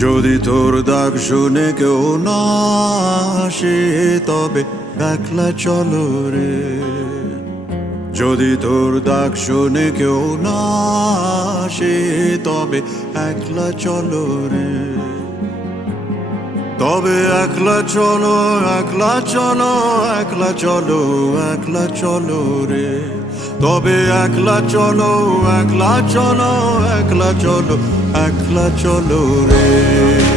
যদি তোর ডাক শুনে কেউ না আসে তবে একলা চলো রে। যদি তোর ডাক শুনে কেউ না আসে তবে একলা চলো রে। তবে একলা চলো, একলা চলো, একলা চলো, একলা চলো রে। তবে একলা চলো, একলা চলো, একলা চলো, একলা চলো রে।